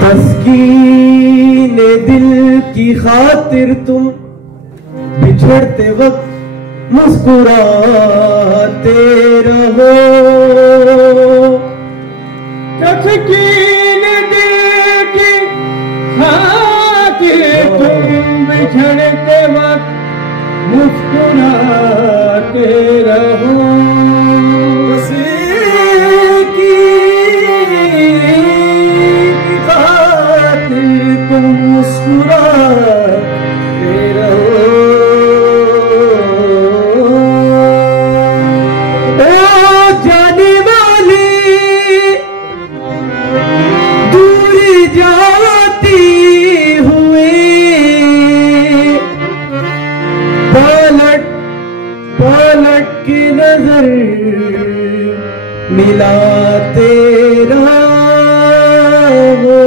तस्कीने दिल की खातिर तुम बिछड़ते वक्त मुस्कुराते रहो। तस्कीने दिल की खातिर तुम बिछड़ते वक्त मुस्कुराते रहो। पलट की नजर मिलाते रहो।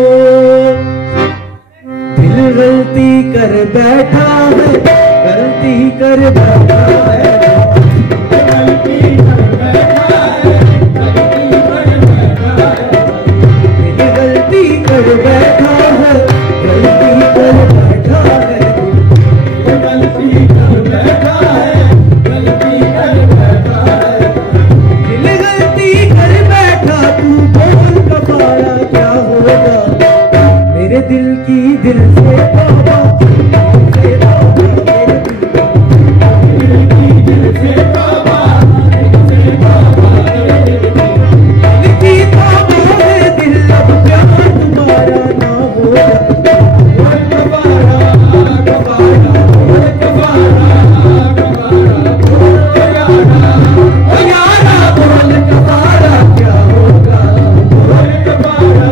दिल गलती कर बैठा है, गलती कर बैठा है, गलती कर बैठा है, गलती कर बैठा है। दिल गलती कर बैठा है, गलती कर बैठा है, गलती कर बैठा है। दिल की दिल से तौबा, दिल की दिल से तौबा, दिल की तौबा है, दिल अब प्यार तुम्हारा ना होगा। बोल कबारा कबारा, बोल कबारा कबारा, बोल यारा ओ यारा, बोल कबारा क्या होगा। बोल कबारा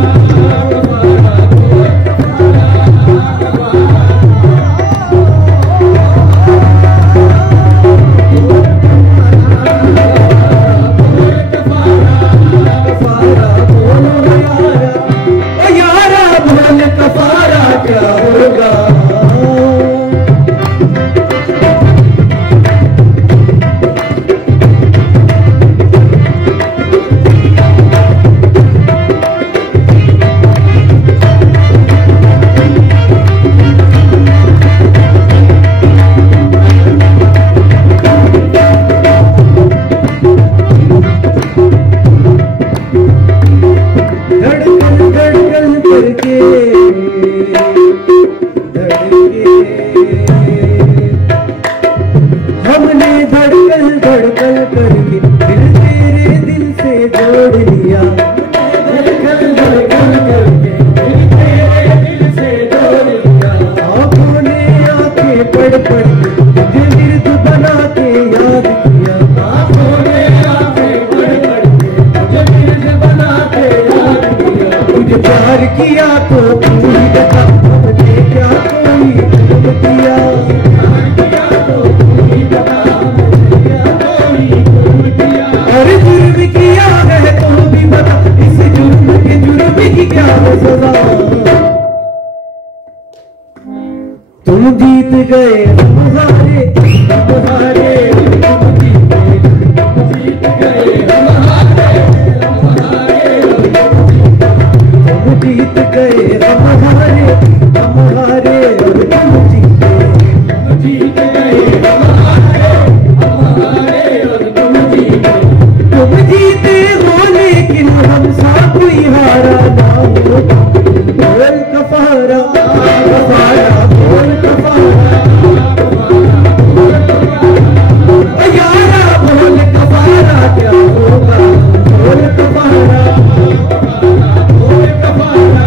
हमने धड़कन धड़कन करके दिल तेरे दिल से जोड़ लिया। धड़कन धड़कन करके दिल तेरे दिल से जोड़ लिया। आँखों ने आंखें पढ़ पढ़ तुझे निर्द बना के याद किया। आँखों ने आंखें पढ़ पढ़ तुझे निर्द बना के याद किया। तुझे प्यार किया तो तू ही बता, हमने क्या कोई जुल्म किया। और जुर्म किया है तो भी बता, इस जुर्म के जुर्म की क्या है सजा। तुम जीत गए हम हारे, हम हारे, तुम जीत गए हम हारे, हम हारे, तुम जीत गए हम हारे, हम हारे और तुम जीते। तुम जीत गए हम हारे, हम हारे और तुम जीते। तुम जीते हो लेकिन हमसा कोई हारा ना होगा। बोल कफारा कफारा, बोल कफारा यारा, बोल कफारा क्या होगा। बोल कफारा, बोल कफारा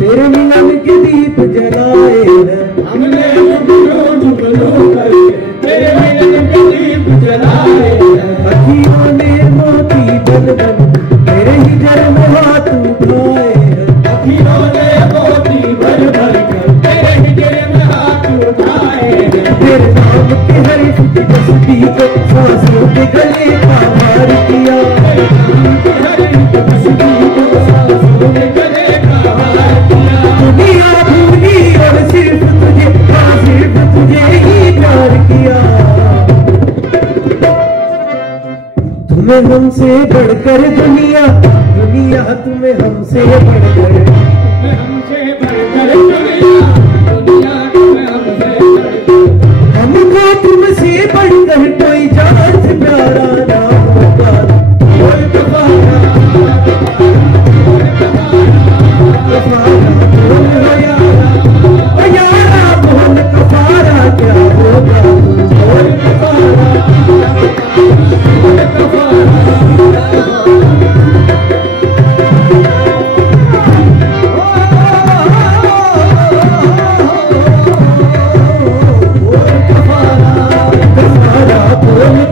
तेरे मिलन के दीप जलाए हैं। हमने जुगनू करके तेरे मिलन के दीप जलाए हैं। अखियों ने मोती बन बन तेरे ही जन्म तेरे नाम के हर फुटी बस्ती को सांसों के गले का हार किया। दुनिया भूली और सिर्फ तुझे, हाँ सिर्फ तुझे ही प्यार किया। तुम्हें हमसे बढ़कर दुनिया, दुनिया तुम्हें हमसे बढ़कर, हमको तुमसे बढ़कर कोई जान से प्यारा ना होगा। बोल कफारा, कफारा बोल हो यारा, ओ यारा बोल कफारा क्या होगा। बोल कफारा, बोल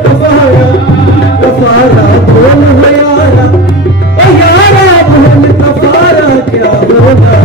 कफारा, कफारा बोल हो यारा, ओ यारा बोल कफारा क्या होगा।